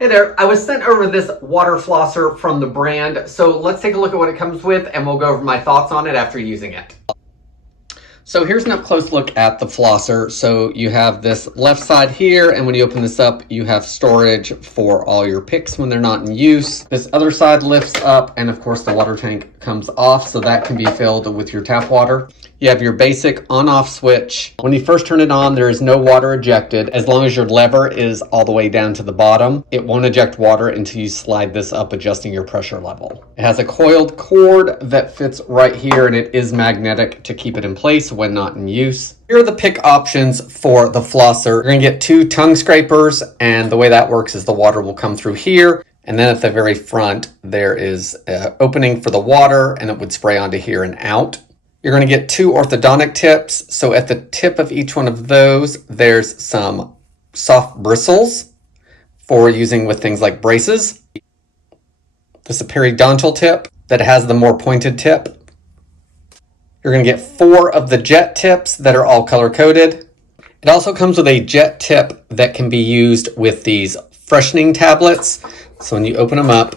Hey there, I was sent over this water flosser from the brand, so let's take a look at what it comes with and we'll go over my thoughts on it after using it. So here's an up close look at the flosser. So you have this left side here, and when you open this up, you have storage for all your picks when they're not in use. This other side lifts up, and of course the water tank comes off, so that can be filled with your tap water. You have your basic on-off switch. When you first turn it on, there is no water ejected. As long as your lever is all the way down to the bottom, it won't eject water until you slide this up, adjusting your pressure level. It has a coiled cord that fits right here, and it is magnetic to keep it in place when not in use. Here are the pick options for the flosser. You're gonna get 2 tongue scrapers, and the way that works is the water will come through here, and then at the very front, there is an opening for the water, and it would spray onto here and out. You're going to get 2 orthodontic tips. So at the tip of each one of those, there's some soft bristles for using with things like braces. There's a periodontal tip that has the more pointed tip. You're going to get 4 of the jet tips that are all color coded. It also comes with a jet tip that can be used with these freshening tablets. So when you open them up,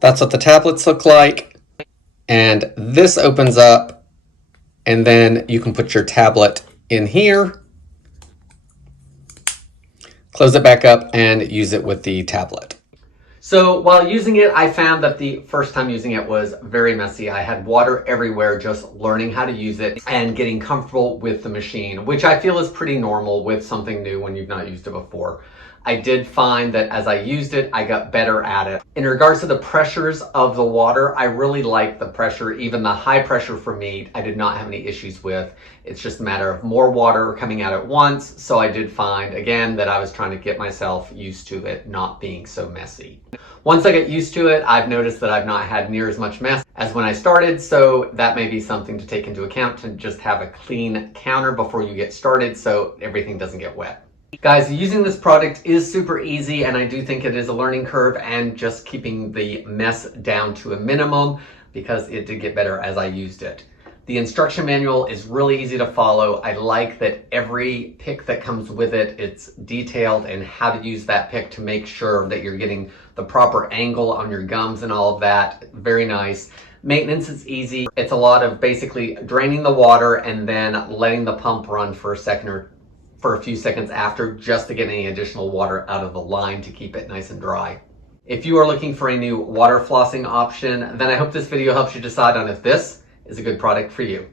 that's what the tablets look like. And this opens up, and then you can put your tablet in here, close it back up, and use it with the tablet. So while using it, I found that the first time using it was very messy. I had water everywhere just learning how to use it and getting comfortable with the machine, which I feel is pretty normal with something new when you've not used it before. I did find that as I used it, I got better at it. In regards to the pressures of the water, I really like the pressure. Even the high pressure for me, I did not have any issues with. It's just a matter of more water coming out at once. So I did find, again, that I was trying to get myself used to it not being so messy. Once I get used to it, I've noticed that I've not had near as much mess as when I started. So that may be something to take into account, to just have a clean counter before you get started so everything doesn't get wet. Guys, using this product is super easy, and I do think it is a learning curve and just keeping the mess down to a minimum, because it did get better as I used it. The instruction manual is really easy to follow. I like that every pick that comes with it, it's detailed and how to use that pick to make sure that you're getting the proper angle on your gums and all of that. Very nice. Maintenance is easy. It's a lot of basically draining the water and then letting the pump run for a few seconds after, just to get any additional water out of the line to keep it nice and dry. If you are looking for a new water flossing option, then I hope this video helps you decide on if this is a good product for you.